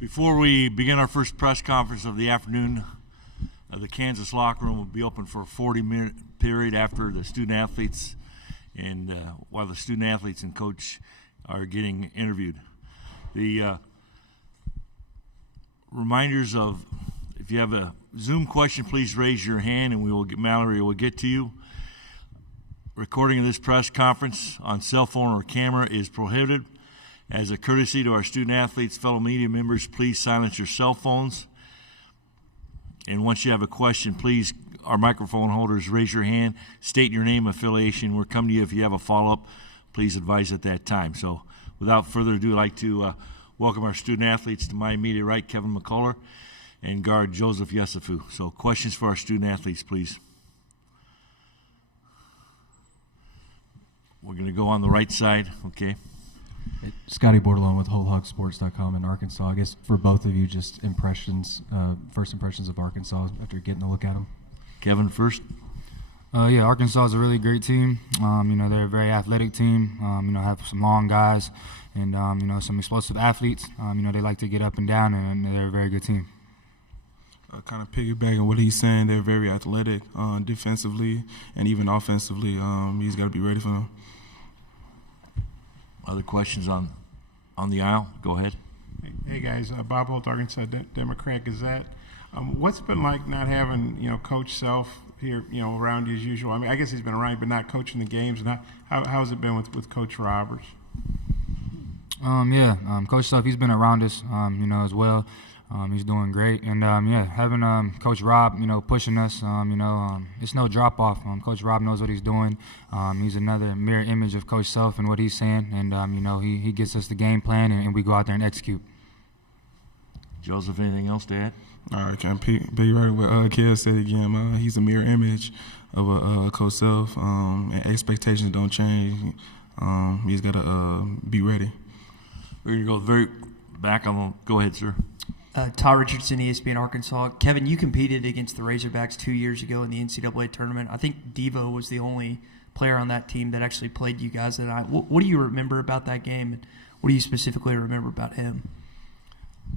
Before we begin our first press conference of the afternoon, the Kansas locker room will be open for a 40-minute period after the student athletes and while the student athletes and coach are getting interviewed. The reminders of, if you have a Zoom question, please raise your hand and Mallory will get to you. Recording of this press conference on cell phone or camera is prohibited. As a courtesy to our student athletes, fellow media members, please silence your cell phones. And once you have a question, please, our microphone holders, raise your hand, state your name, affiliation. We'll come to you if you have a follow-up. Please advise at that time. So without further ado, I'd like to welcome our student athletes. To my immediate right, Kevin McCullar, and guard Joseph Yesufu. So questions for our student athletes, please. We're going to go on the right side, okay? Scotty Bordelon with KUsports.com in Arkansas. I guess for both of you, just first impressions of Arkansas after getting a look at them. Kevin first. Yeah, Arkansas is a really great team. They're a very athletic team. Have some long guys and, some explosive athletes. They like to get up and down, and they're a very good team. Kind of piggybacking what he's saying, they're very athletic defensively and even offensively. He's got to be ready for them. Other questions on the aisle? Go ahead. Hey guys, Bob Holt, Arkansas Democrat Gazette. What's it been like not having Coach Self here around you as usual? I mean, I guess he's been around, but not coaching the games. And how's it been with Coach Roberts? Coach Self, he's been around us, as well. He's doing great, and having Coach Rob, pushing us, it's no drop off. Coach Rob knows what he's doing. He's another mirror image of Coach Self and what he's saying, and he gets us the game plan, and we go out there and execute. Joseph, anything else to add? I can't be right with Kev said again. He's a mirror image of Coach Self, and expectations don't change. He's got to be ready. We're going to go very back. Go ahead, sir. Ty Richardson, ESPN Arkansas. Kevin, you competed against the Razorbacks 2 years ago in the NCAA tournament. I think Devo was the only player on that team that actually played you guys that night. What do you remember about that game, and what do you specifically remember about him?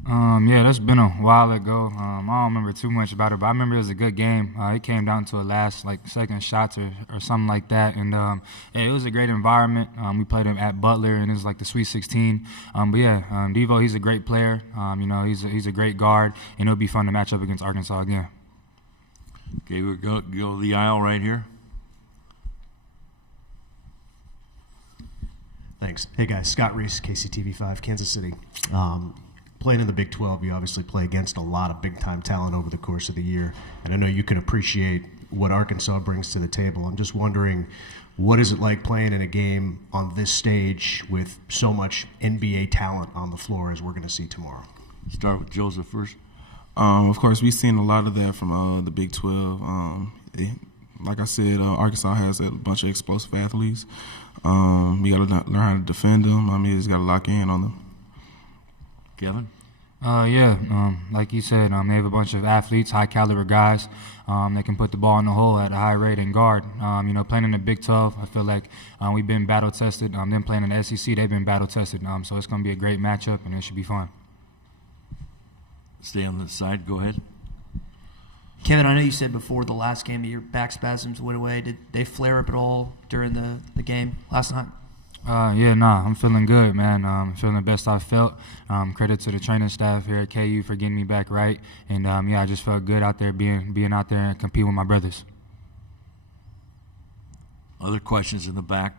That's been a while ago. I don't remember too much about it, but I remember it was a good game. It came down to a last second shots or something like that, and it was a great environment. We played him at Butler, and it was like the Sweet 16. Devo, he's a great player. He's a great guard, and it'll be fun to match up against Arkansas again. Okay, we'll go to the aisle right here. Thanks. Hey guys, Scott Reese, KCTV5, Kansas City. Playing in the Big 12, you obviously play against a lot of big-time talent over the course of the year, and I know you can appreciate what Arkansas brings to the table. I'm just wondering, what is it like playing in a game on this stage with so much NBA talent on the floor as we're going to see tomorrow? Start with Joseph first. Of course, we've seen a lot of that from the Big 12. Like I said, Arkansas has a bunch of explosive athletes. We got to learn how to defend them. You just got to lock in on them. Kevin? Like you said, they have a bunch of athletes, high-caliber guys that can put the ball in the hole at a high rate and guard. Playing in the Big 12, I feel like we've been battle-tested. Them playing in the SEC, they've been battle-tested. So it's going to be a great matchup, and it should be fun. Stay on the side. Go ahead. Kevin, I know you said before the last game that your back spasms went away. Did they flare up at all during the game last night? I'm feeling good, man. I'm feeling the best I've felt. Credit to the training staff here at KU for getting me back right. And, I just felt good out there being out there and competing with my brothers. Other questions in the back?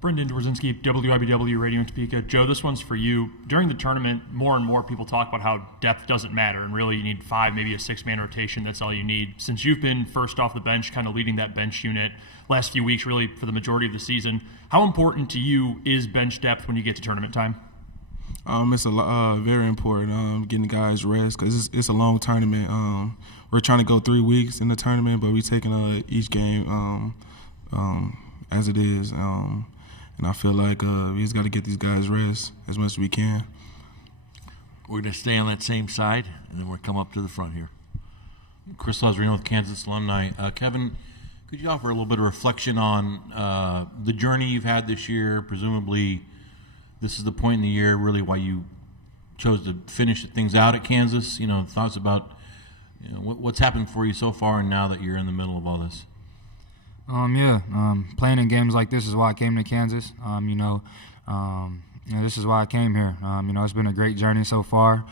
Brendan Dworzinski, WIBW Radio in Topeka. Joe, this one's for you. During the tournament, more and more people talk about how depth doesn't matter, and really you need 5, maybe a 6-man rotation. That's all you need. Since you've been first off the bench, kind of leading that bench unit last few weeks, really for the majority of the season, how important to you is bench depth when you get to tournament time? It's very important getting guys rest because it's a long tournament. We're trying to go 3 weeks in the tournament, but we're taking each game as it is. And I feel like we just got to get these guys rest as much as we can. We're going to stay on that same side, and then we'll come up to the front here. Chris Lazarino with Kansas Alumni. Kevin, could you offer a little bit of reflection on the journey you've had this year, presumably this is the point in the year really why you chose to finish things out at Kansas. Thoughts about what's happened for you so far, and now that you're in the middle of all this. Playing in games like this is why I came to Kansas. This is why I came here. It's been a great journey so far.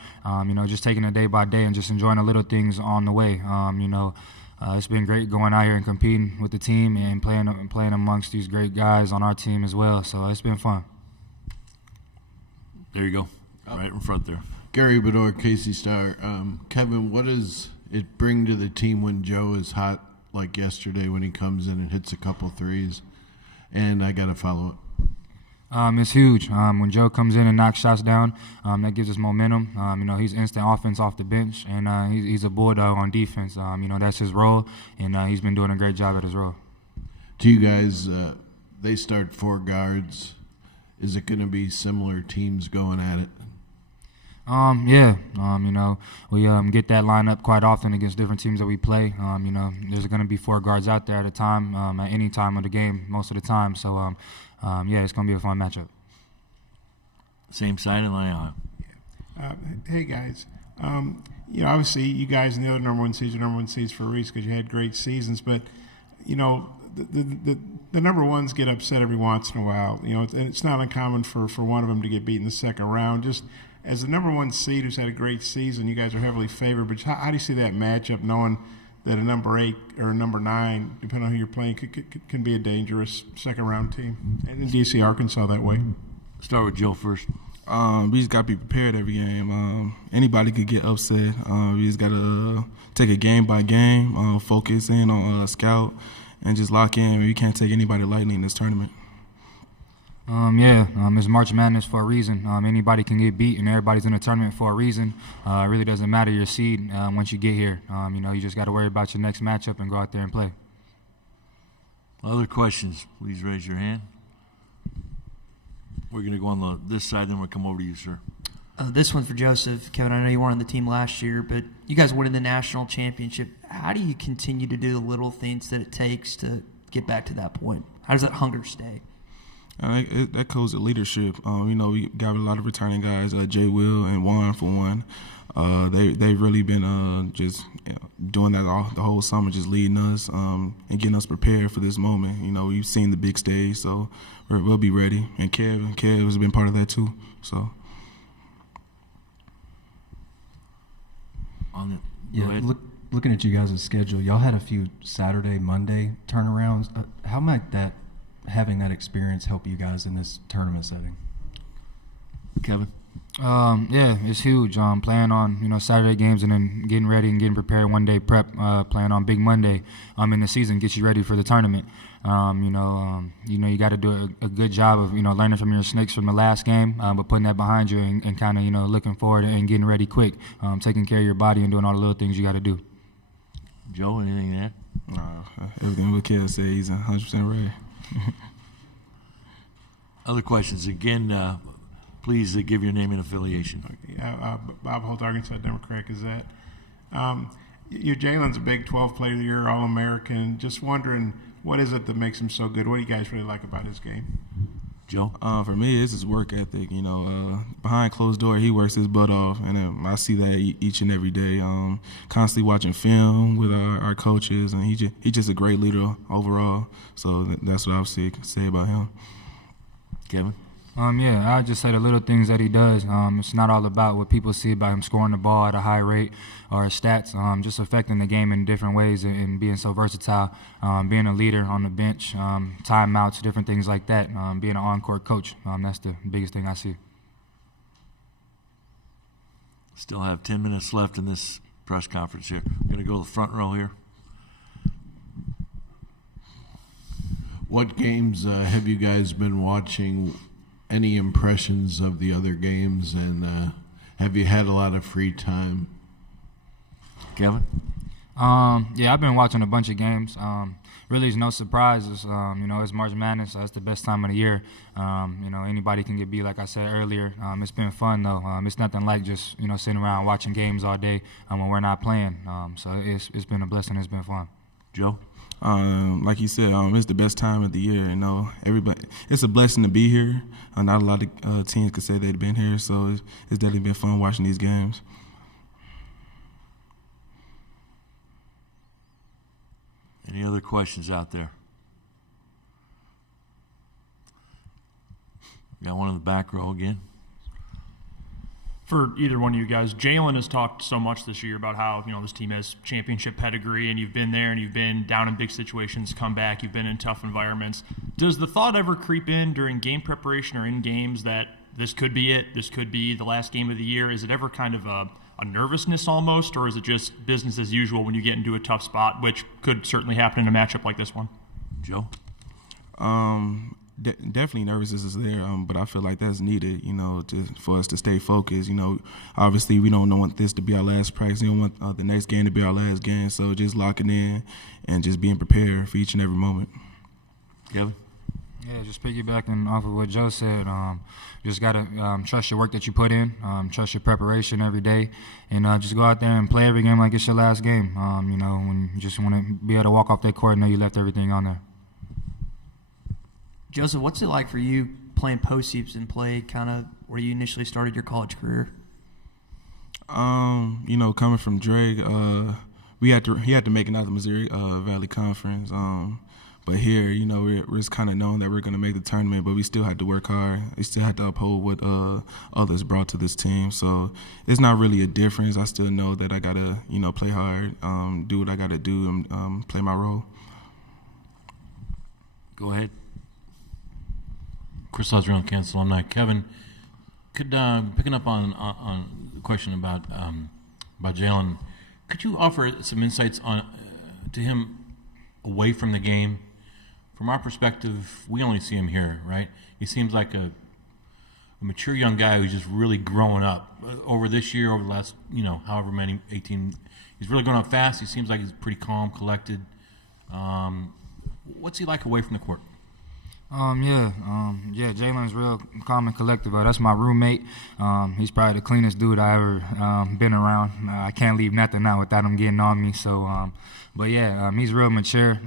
Just taking it day by day and just enjoying the little things on the way. It's been great going out here and competing with the team and playing amongst these great guys on our team as well. So it's been fun. There you go, right in front there. Gary Bedore, Casey Star. Kevin, what does it bring to the team when Joe is hot like yesterday when he comes in and hits a couple threes? And I got to follow up. It's huge. When Joe comes in and knocks shots down, that gives us momentum. He's instant offense off the bench, and he's a bulldog on defense. That's his role, and he's been doing a great job at his role. To you guys, they start 4 guards. Is it going to be similar teams going at it? We get that lineup quite often against different teams that we play. There's going to be 4 guards out there at a time, at any time of the game, most of the time. So, it's going to be a fun matchup. Same side and line. Hey, guys. Obviously, you guys in the other number one seeds for a reason because you had great seasons. But, the number ones get upset every once in a while. And it's not uncommon for one of them to get beat in the second round. Just as the number one seed who's had a great season, you guys are heavily favored. But how do you see that matchup, knowing that a number 8 or a number 9, depending on who you're playing, can be a dangerous second-round team? And do you see Arkansas that way? Start with Joe first. We just got to be prepared every game. Anybody could get upset. We just got to take it game by game, focus in on scout, and just lock in. We can't take anybody lightly in this tournament. It's March Madness for a reason. Anybody can get beat, and everybody's in a tournament for a reason. It really doesn't matter your seed once you get here. You just got to worry about your next matchup and go out there and play. Other questions, please raise your hand. We're going to go on this side, then we'll come over to you, sir. This one's for Joseph. Kevin, I know you weren't on the team last year, but you guys won the national championship. How do you continue to do the little things that it takes to get back to that point? How does that hunger stay? That goes to leadership. We got a lot of returning guys, Jay Will and Juan for one. They've really been doing that the whole summer, just leading us and getting us prepared for this moment. We've seen the big stage, so we'll be ready. And Kev has been part of that too. So. Looking at you guys' schedule, y'all had a few Saturday, Monday turnarounds. How might having that experience help you guys in this tournament setting? Kevin? It's huge. Playing on Saturday games and then getting ready and getting prepared one day prep. Playing on Big Monday in the season gets you ready for the tournament. You got to do a good job of learning from your mistakes from the last game, but putting that behind you and kind of looking forward and getting ready quick, taking care of your body and doing all the little things you got to do. Joe, anything there? Everything what Kev said, he's 100% ready. Other questions? Again, please give your name and affiliation. Bob Holt, Arkansas Democrat Gazette. Jalen's a Big 12 Player of the Year, All-American. Just wondering, what is it that makes him so good? What do you guys really like about his game? Joe? For me, it's his work ethic. Behind closed door, he works his butt off, and I see that each and every day. Constantly watching film with our coaches, and he's just a great leader overall. So that's what I would say about him. Kevin? I just say the little things that he does. It's not all about what people see about him scoring the ball at a high rate or his stats. Just affecting the game in different ways and being so versatile. Being a leader on the bench, timeouts, different things like that. Being an on-court coach. That's the biggest thing I see. Still have 10 minutes left in this press conference here. I'm going to go to the front row here. What games have you guys been watching? Any impressions of the other games, and have you had a lot of free time? Kevin? I've been watching a bunch of games. Really, there's no surprises. It's March Madness, so it's the best time of the year. Anybody can get beat, like I said earlier. It's been fun, though. It's nothing like just, sitting around watching games all day when we're not playing. So it's been a blessing. It's been fun. Joe? Like you said, it's the best time of the year. You know, everybody. It's a blessing to be here. Not a lot of teams could say they've been here, so it's definitely been fun watching these games. Any other questions out there? Got one in the back row again. For either one of you guys, Jalen has talked so much this year about how, this team has championship pedigree, and you've been there and you've been down in big situations, come back, you've been in tough environments. Does the thought ever creep in during game preparation or in games that this could be it, this could be the last game of the year? Is it ever kind of a nervousness almost, or is it just business as usual when you get into a tough spot, which could certainly happen in a matchup like this one? Joe? Definitely nervousness is there, but I feel like that's needed, for us to stay focused. Obviously we don't want this to be our last practice. We don't want the next game to be our last game. So just locking in and just being prepared for each and every moment. Kevin? Yeah, just piggybacking off of what Joe said, just got to trust your work that you put in, trust your preparation every day, and just go out there and play every game like it's your last game. When you just want to be able to walk off that court and know you left everything on there. Joseph, what's it like for you playing postseason play, kind of where you initially started your college career? Coming from Drake, he had to make it out of the Missouri Valley Conference. But here, we're just kind of known that we're going to make the tournament, but we still had to work hard. We still had to uphold what others brought to this team. So it's not really a difference. I still know that I got to, play hard, do what I got to do, and play my role. Go ahead. Chris Osborne, Kansas alumni. Kevin, could picking up on the question about Jalen, could you offer some insights to him away from the game? From our perspective, we only see him here, right? He seems like a mature young guy who's just really growing up over this year, over the last, however many, 18. He's really growing up fast. He seems like he's pretty calm, collected. What's he like away from the court? Jalen's real calm and collective. That's my roommate. He's probably the cleanest dude I ever been around. I can't leave nothing out without him getting on me. So, he's real mature.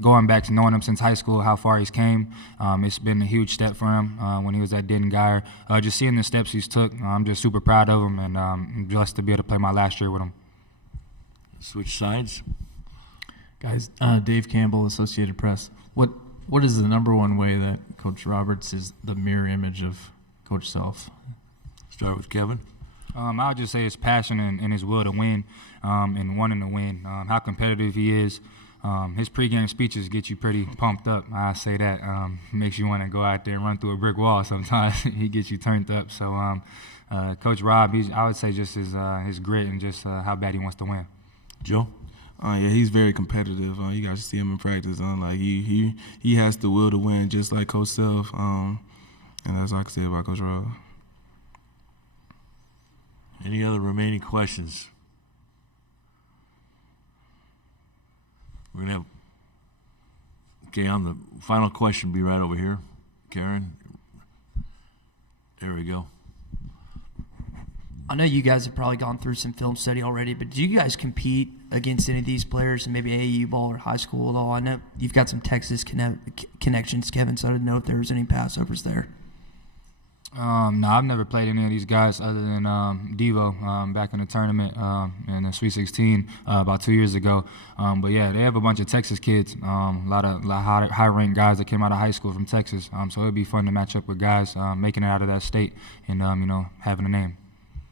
Going back to knowing him since high school, how far he's came, it's been a huge step for him when he was at Denton Geyer. Just seeing the steps he's took, I'm just super proud of him, and I'm blessed to be able to play my last year with him. Switch sides. Guys, Dave Campbell, Associated Press. What is the number one way that Coach Roberts is the mirror image of Coach Self? Start with Kevin. I would just say his passion and his will to win and wanting to win. How competitive he is. His pregame speeches get you pretty pumped up. I say that. Makes you want to go out there and run through a brick wall sometimes. He gets you turned up. So Coach Rob, I would say just his grit and just how bad he wants to win. Joe? He's very competitive. You guys see him in practice. He has the will to win, just like Coach Self. And that's all I can say about Coach Rob. Any other remaining questions? We're gonna have. Okay, on the final question, be right over here, Karen. There we go. I know you guys have probably gone through some film study already, but do you guys compete against any of these players in maybe AAU ball or high school at all? I know you've got some Texas connections, Kevin, so I didn't know if there was any passovers there. No, I've never played any of these guys other than Devo back in the tournament in the Sweet 16 about 2 years ago. But yeah, they have a bunch of Texas kids, a lot of high-ranked guys that came out of high school from Texas. So it'd be fun to match up with guys making it out of that state and having a name.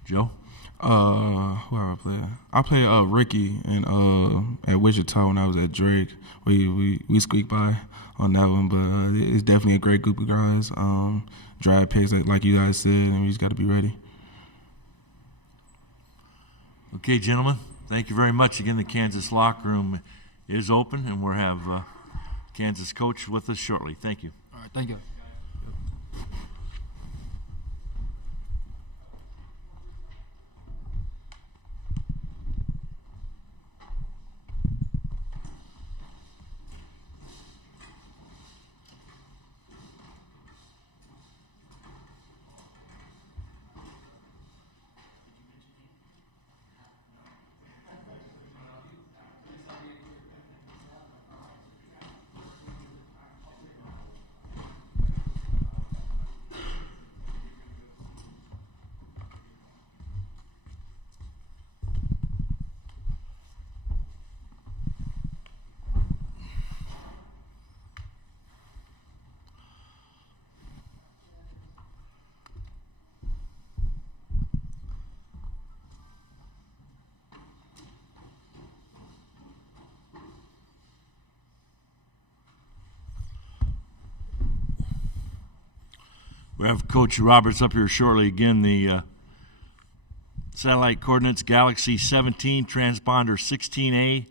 Joe? Who have I played? I played Ricky at Wichita when I was at Drake. We squeaked by on that one, but it's definitely a great group of guys. Drive picks, like you guys said, and we just got to be ready. Okay, gentlemen, thank you very much. Again, the Kansas locker room is open, and we'll have Kansas coach with us shortly. Thank you. All right, thank you. We have Coach Roberts up here shortly. Again, the satellite coordinates Galaxy 17, transponder 16A,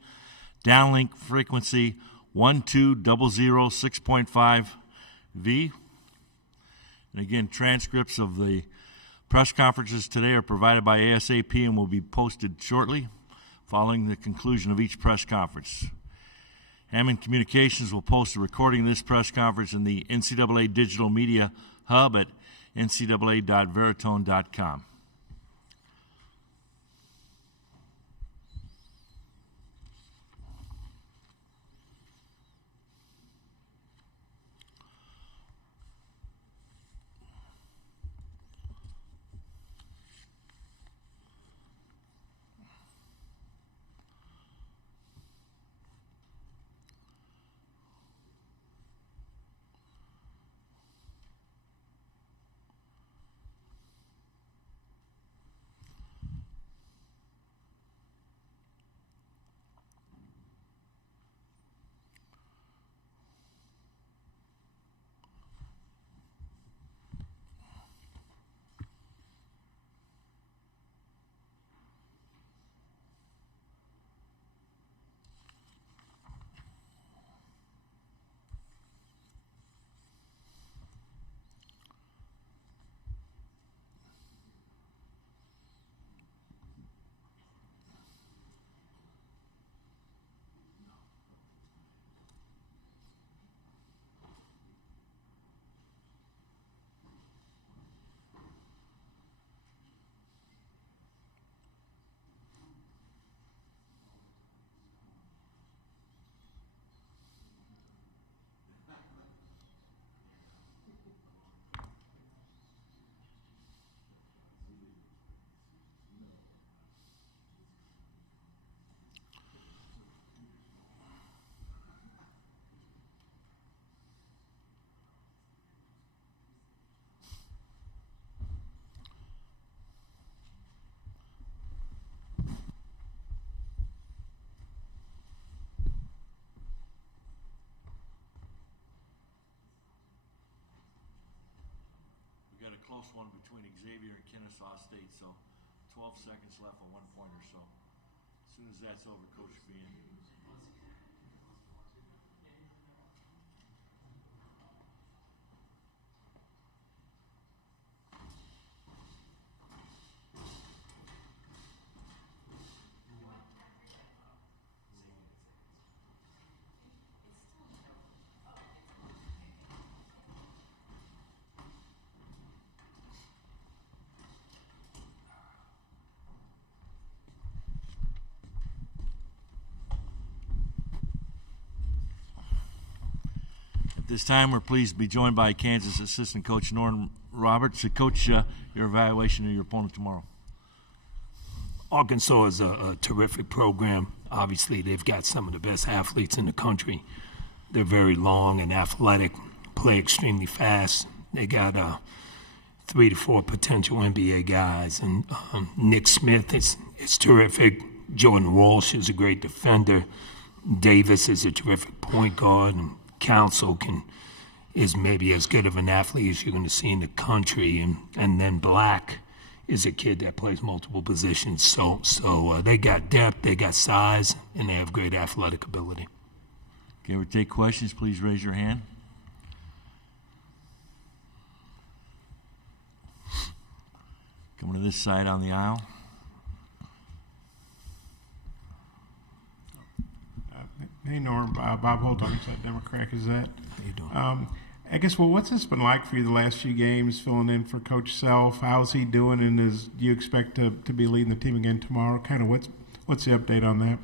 downlink frequency 12006.5V. And again, transcripts of the press conferences today are provided by ASAP and will be posted shortly following the conclusion of each press conference. Hammond Communications will post a recording of this press conference in the NCAA Digital Media Hub at ncaa.veritone.com. Got a close one between Xavier and Kennesaw State, so 12 seconds left on 1 point or so. As soon as that's over, Coach will be in. This time, we're pleased to be joined by Kansas assistant coach Norm Roberts. So, Coach, your evaluation of your opponent tomorrow. Arkansas is a terrific program. Obviously, they've got some of the best athletes in the country. They're very long and athletic, play extremely fast. They got 3 to 4 potential NBA guys. And Nick Smith is terrific. Jordan Walsh is a great defender. Davis is a terrific point guard. And Council is maybe as good of an athlete as you're going to see in the country, and then Black is a kid that plays multiple positions. So they got depth, they got size, and they have great athletic ability. Okay, we'll take questions. Please raise your hand. Coming to this side on the aisle. Hey, Norm. Bob Holt, Arkansas Democrat. Is that? How you doing? I guess, well, what's this been like for you the last few games, filling in for Coach Self? How's he doing, and do you expect to be leading the team again tomorrow? Kind of what's the update on that?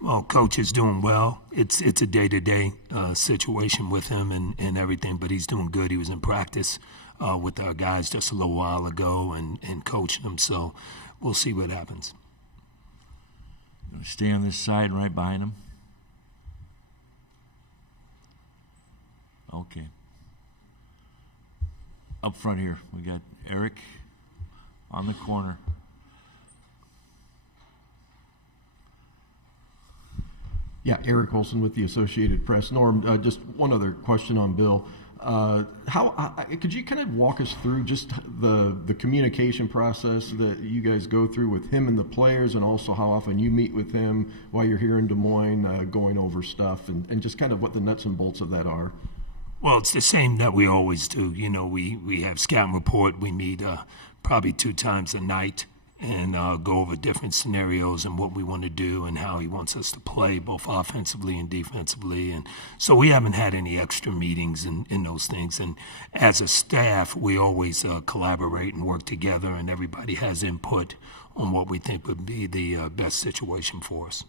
Well, Coach is doing well. It's a day-to-day situation with him and everything, but he's doing good. He was in practice with our guys just a little while ago and coaching them, so we'll see what happens. Stay on this side right behind him. Okay. Up front here, we got Eric on the corner. Yeah, Eric Olson with the Associated Press. Norm, just one other question on Bill. Could you kind of walk us through just the communication process that you guys go through with him and the players, and also how often you meet with him while you're here in Des Moines going over stuff, and just kind of what the nuts and bolts of that are? Well, it's the same that we always do. You know, we have scout and report. We meet probably 2 times a night and go over different scenarios and what we want to do and how he wants us to play, both offensively and defensively. And so we haven't had any extra meetings in those things. And as a staff, we always collaborate and work together, and everybody has input on what we think would be the best situation for us.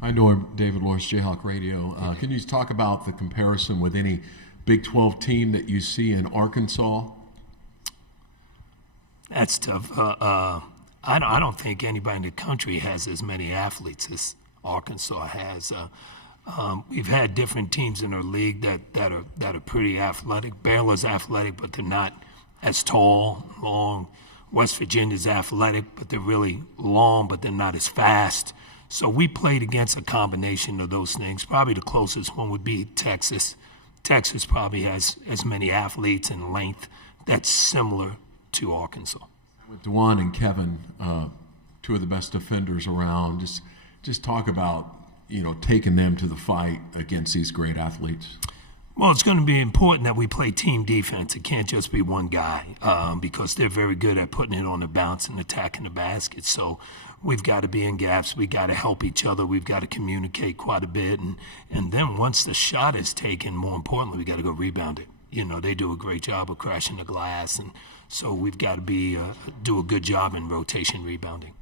Hi, Norm. David Lawrence, Jayhawk Radio. Can you talk about the comparison with any Big 12 team that you see in Arkansas? That's tough. I don't think anybody in the country has as many athletes as Arkansas has. We've had different teams in our league that are pretty athletic. Baylor's athletic, but they're not as tall, long. West Virginia's athletic, but they're really long, but they're not as fast. So we played against a combination of those things. Probably the closest one would be Texas. Texas probably has as many athletes and length that's similar to Arkansas. With DeJuan and Kevin, 2 of the best defenders around, just talk about, taking them to the fight against these great athletes. Well, it's going to be important that we play team defense. It can't just be one guy because they're very good at putting it on the bounce and attacking the basket. So we've got to be in gaps. We've got to help each other. We've got to communicate quite a bit. And then once the shot is taken, more importantly, we've got to go rebound it. They do a great job of crashing the glass. And so we've got to do a good job in rotation rebounding.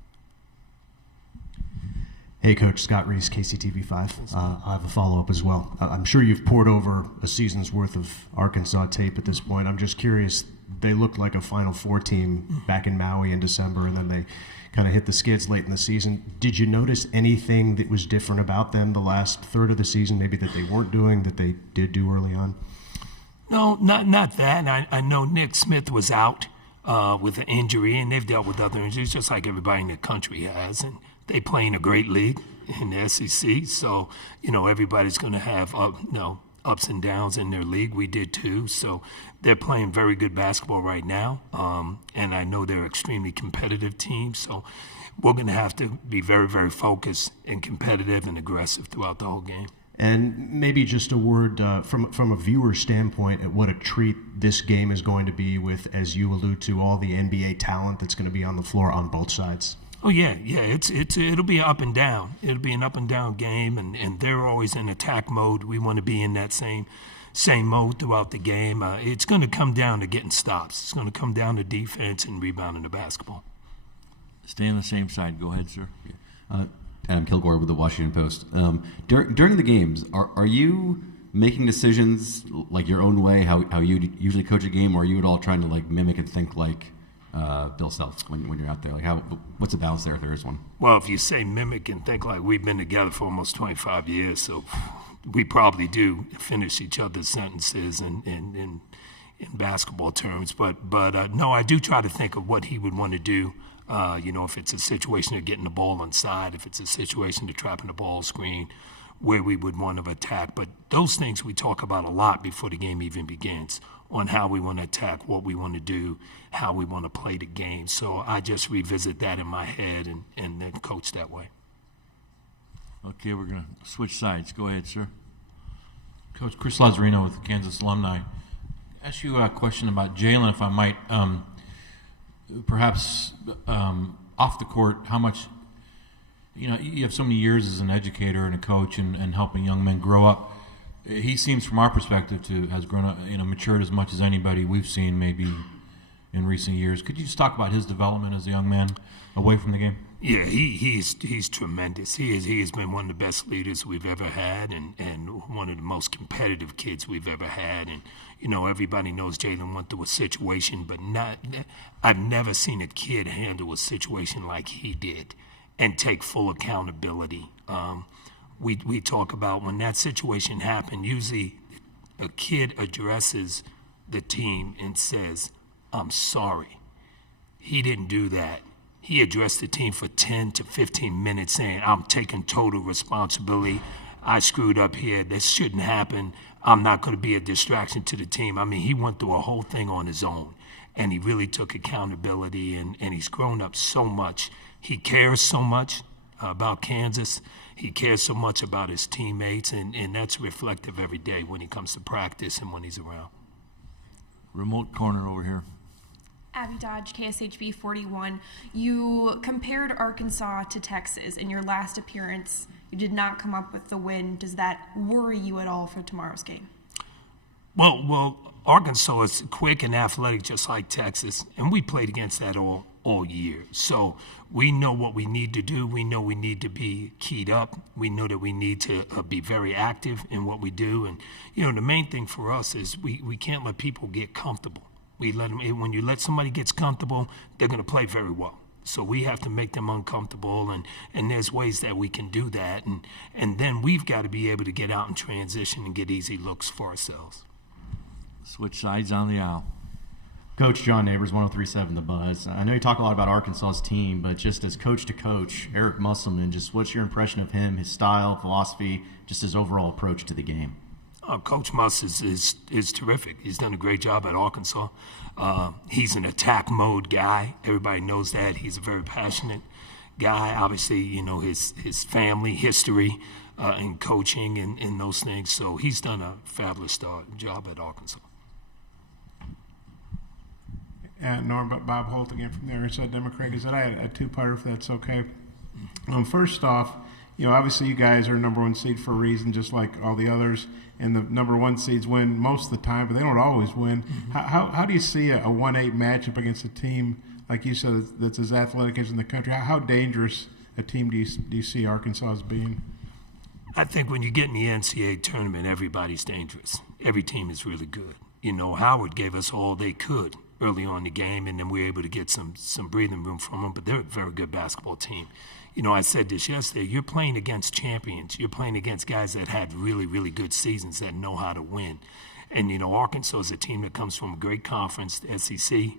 Hey, Coach. Scott Reese, KCTV5. I have a follow-up as well. I'm sure you've poured over a season's worth of Arkansas tape at this point. I'm just curious. They looked like a Final Four team back in Maui in December, and then they kind of hit the skids late in the season. Did you notice anything that was different about them the last third of the season, maybe that they weren't doing that they did do early on? No, not that. I know Nick Smith was out with an injury, and they've dealt with other injuries just like everybody in the country has. And they play in a great league in the SEC, so everybody's going to have ups and downs in their league. We did too, so they're playing very good basketball right now, and I know they're an extremely competitive team. So we're going to have to be very, very focused and competitive and aggressive throughout the whole game. And maybe just a word from a viewer standpoint at what a treat this game is going to be with, as you allude to, all the NBA talent that's going to be on the floor on both sides. Oh yeah. It'll be up and down. It'll be an up and down game, and they're always in attack mode. We want to be in that same mode throughout the game. It's going to come down to getting stops. It's going to come down to defense and rebounding the basketball. Stay on the same side. Go ahead, sir. Adam Kilgore with the Washington Post. During the games, are you making decisions like your own way, how you usually coach a game, or are you at all trying to like mimic and think like Bill Self when you're out there? Like, what's the balance there if there is one? Well, if you say mimic and think like, we've been together for almost 25 years, so we probably do finish each other's sentences in basketball terms. But no, I do try to think of what he would want to do. If it's a situation of getting the ball inside, if it's a situation of trapping the ball screen, where we would want to attack. But those things we talk about a lot before the game even begins, on how we want to attack, what we want to do, how we want to play the game. So I just revisit that in my head and then coach that way. Okay, we're going to switch sides. Go ahead, sir. Coach Chris Lazzarino with Kansas Alumni. Ask you a question about Jalen, if I might. Perhaps off the court, how much, you have so many years as an educator and a coach and helping young men grow up. He seems, from our perspective, has grown up, matured as much as anybody we've seen maybe in recent years. Could you just talk about his development as a young man away from the game? Yeah, he's tremendous. He has been one of the best leaders we've ever had, and one of the most competitive kids we've ever had. And everybody knows Jalen went through a situation, but I've never seen a kid handle a situation like he did and take full accountability. We talk about when that situation happened, usually a kid addresses the team and says, "I'm sorry. He didn't do that. he addressed the team for 10 to 15 minutes saying, I'm taking total responsibility. I screwed up here. This shouldn't happen. I'm not going to be a distraction to the team. I mean, he went through a whole thing on his own, and he really took accountability, and he's grown up so much. He cares so much about Kansas. He cares so much about his teammates, and that's reflective every day when he comes to practice and when he's around. Remote corner over here. Abby Dodge, KSHB 41. You compared Arkansas to Texas in your last appearance. You did not come up with the win. Does that worry you at all for tomorrow's game? Well, Arkansas is quick and athletic just like Texas, and we played against that all year. So we know what we need to do. We know we need to be keyed up. We know that we need to be very active in what we do. And, the main thing for us is we can't let people get comfortable. When you let somebody get comfortable, they're going to play very well. So we have to make them uncomfortable, and there's ways that we can do that. And then we've got to be able to get out and transition and get easy looks for ourselves. Switch sides on the aisle. Coach John Neighbors, 103.7 The Buzz. I know you talk a lot about Arkansas's team, but just as coach to coach, Eric Musselman, just what's your impression of him, his style, philosophy, just his overall approach to the game? Coach Muss is terrific. He's done a great job at Arkansas. He's an attack mode guy. Everybody knows that. He's a very passionate guy. Obviously, his family history in coaching and those things. So he's done a fabulous job at Arkansas. Norm, Bob Holt again from the Arkansas Democrat. I had a two-parter, if that's okay. First off, obviously you guys are number one seed for a reason, just like all the others, and the number one seeds win most of the time, but they don't always win. Mm-hmm. How do you see a 1-8 matchup against a team, like you said, that's as athletic as in the country? How dangerous a team do you see Arkansas as being? I think when you get in the NCAA tournament, everybody's dangerous. Every team is really good. Howard gave us all they could early on in the game, and then we were able to get some breathing room from them, but they're a very good basketball team. I said this yesterday, you're playing against champions. You're playing against guys that had really, really good seasons that know how to win. And, Arkansas is a team that comes from a great conference, the SEC.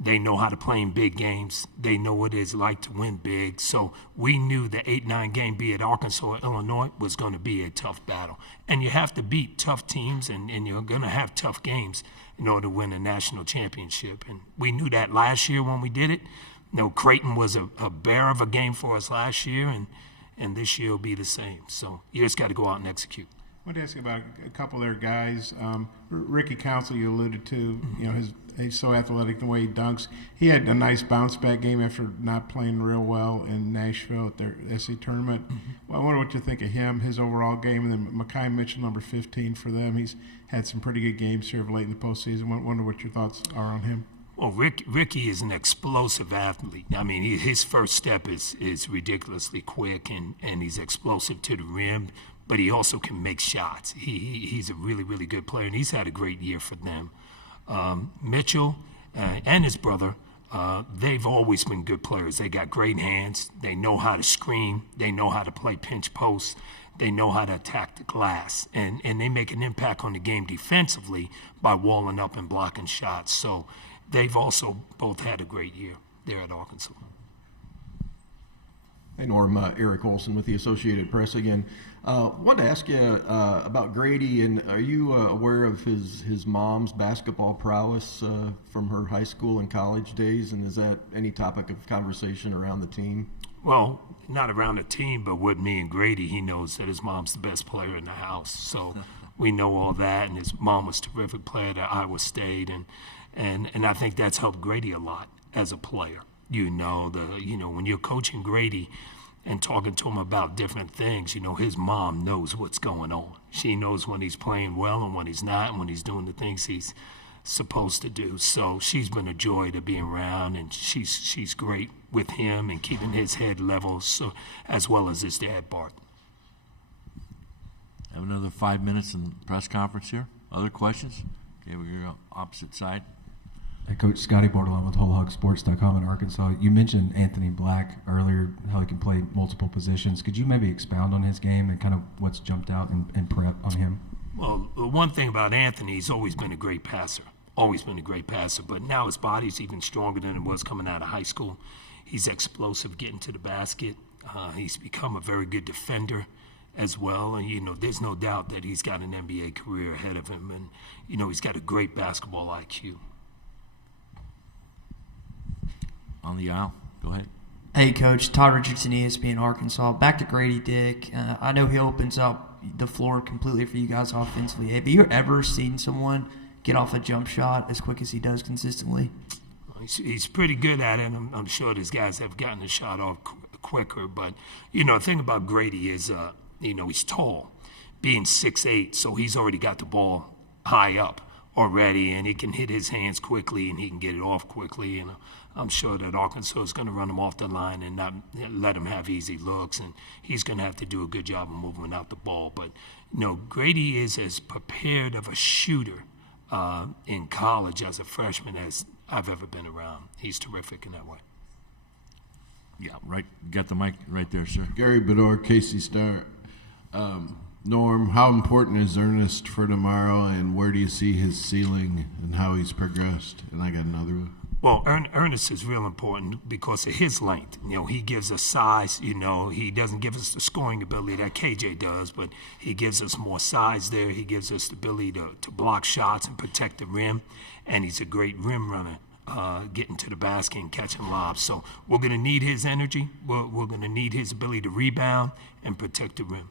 They know how to play in big games. They know what it is like to win big. So we knew the 8-9 game, be it Arkansas or Illinois, was going to be a tough battle. And you have to beat tough teams, and you're going to have tough games in order to win a national championship. And we knew that last year when we did it. Creighton was a bear of a game for us last year, and this year will be the same. So you just got to go out and execute. I want to ask you about a couple of their guys. Ricky Council, you alluded to, he's so athletic the way he dunks. He had a nice bounce-back game after not playing real well in Nashville at their SC tournament. Mm-hmm. Well, I wonder what you think of him, his overall game, and then Mekhi Mitchell, number 15 for them. He's had some pretty good games here of late in the postseason. I wonder what your thoughts are on him. Well, Ricky is an explosive athlete. I mean, his first step is ridiculously quick, and he's explosive to the rim, but he also can make shots. He's a really, really good player, and he's had a great year for them. Mitchell and his brother, they've always been good players. They got great hands. They know how to screen. They know how to play pinch posts. They know how to attack the glass, and they make an impact on the game defensively by walling up and blocking shots. So they've also both had a great year there at Arkansas. Hey, Norm, Eric Olson with the Associated Press again. Wanted to ask you about Grady, and are you aware of his mom's basketball prowess from her high school and college days, and is that any topic of conversation around the team? Well, not around the team, but with me and Grady, he knows that his mom's the best player in the house. So we know all that, and his mom was a terrific player at Iowa State, and I think that's helped Grady a lot as a player. When you're coaching Grady and talking to him about different things, his mom knows what's going on. She knows when he's playing well and when he's not, and when he's doing the things he's supposed to do. So she's been a joy to be around, and she's great with him and keeping his head level, so as well as his dad, Bart. Have another 5 minutes in the press conference here. Other questions? Okay, we're on opposite side. Hey, Coach Scotty Bordelon with KUsports.com in Arkansas. You mentioned Anthony Black earlier, how he can play multiple positions. Could you maybe expound on his game and kind of what's jumped out in prep on him? Well, the one thing about Anthony, he's always been a great passer. But now his body's even stronger than it was coming out of high school. He's explosive getting to the basket. He's become a very good defender as well. And, there's no doubt that he's got an NBA career ahead of him. And, he's got a great basketball IQ. On the aisle, go ahead. Hey, Coach. Todd Richardson, ESPN Arkansas. Back to Grady Dick. I know he opens up the floor completely for you guys offensively. Have you ever seen someone get off a jump shot as quick as he does consistently? He's pretty good at it. I'm sure these guys have gotten a shot off quicker. But, the thing about Grady is, he's tall, being 6'8", so he's already got the ball high up already, and he can hit his hands quickly, and he can get it off quickly. And I'm sure that Arkansas is going to run him off the line and not let him have easy looks, and he's going to have to do a good job of moving out the ball. But, Grady is as prepared of a shooter in college as a freshman as I've ever been around. He's terrific in that way. Yeah, right. Got the mic right there, sir. Gary Bedore, KC Star. Norm, how important is Ernest for tomorrow, and where do you see his ceiling and how he's progressed? And I got another one. Well, Ernest is real important because of his length. He gives us size. He doesn't give us the scoring ability that KJ does, but he gives us more size there. He gives us the ability to block shots and protect the rim, and he's a great rim runner, getting to the basket and catching lobs. So we're going to need his energy. We're going to need his ability to rebound and protect the rim.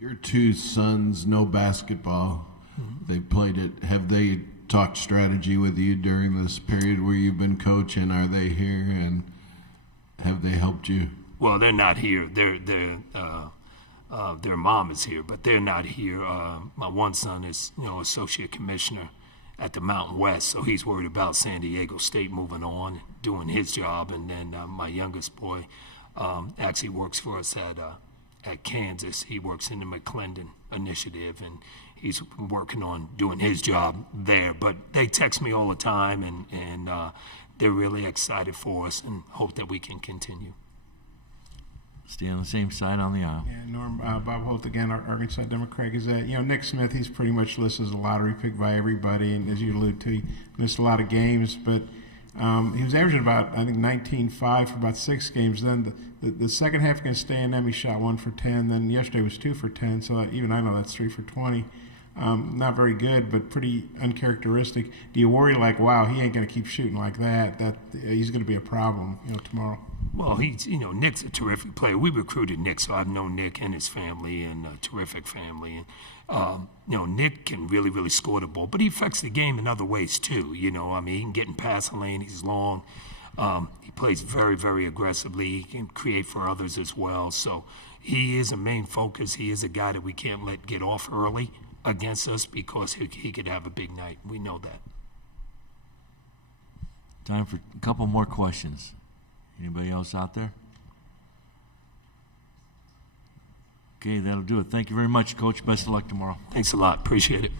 Your two sons know basketball. Mm-hmm. They played it. Have they talked strategy with you during this period where you've been coaching? Are they here, and have they helped you? Well, they're not here. Their mom is here, but they're not here. My one son is, associate commissioner at the Mountain West, so he's worried about San Diego State moving on, doing his job, and then my youngest boy actually works for us at Kansas. He works in the McClendon initiative, and he's working on doing his job there. But they text me all the time, and they're really excited for us and hope that we can continue. Stay on the same side on the aisle. Yeah, Norm, Bob Holt again, Arkansas Democrat Gazette. Nick Smith, he's pretty much listed as a lottery pick by everybody, and as you alluded to, he missed a lot of games, but he was averaging about, I think, 19.5 for about 6 games. Then the second half against A&M, he shot 1 for 10. Then yesterday was 2 for 10, so even I know that's 3 for 20. Not very good, but pretty uncharacteristic. Do you worry, wow, he ain't going to keep shooting like that he's going to be a problem, tomorrow? Well, Nick's a terrific player. We recruited Nick, so I've known Nick and his family, and a terrific family. And, Nick can really, really score the ball, but he affects the game in other ways, too. He can get in passing lane. He's long. He plays very, very aggressively. He can create for others as well. So he is a main focus. He is a guy that we can't let get off early against us because he could have a big night. We know that. Time for a couple more questions. Anybody else out there? Okay, that'll do it. Thank you very much, Coach. Best of luck tomorrow. Thanks a lot. Appreciate it.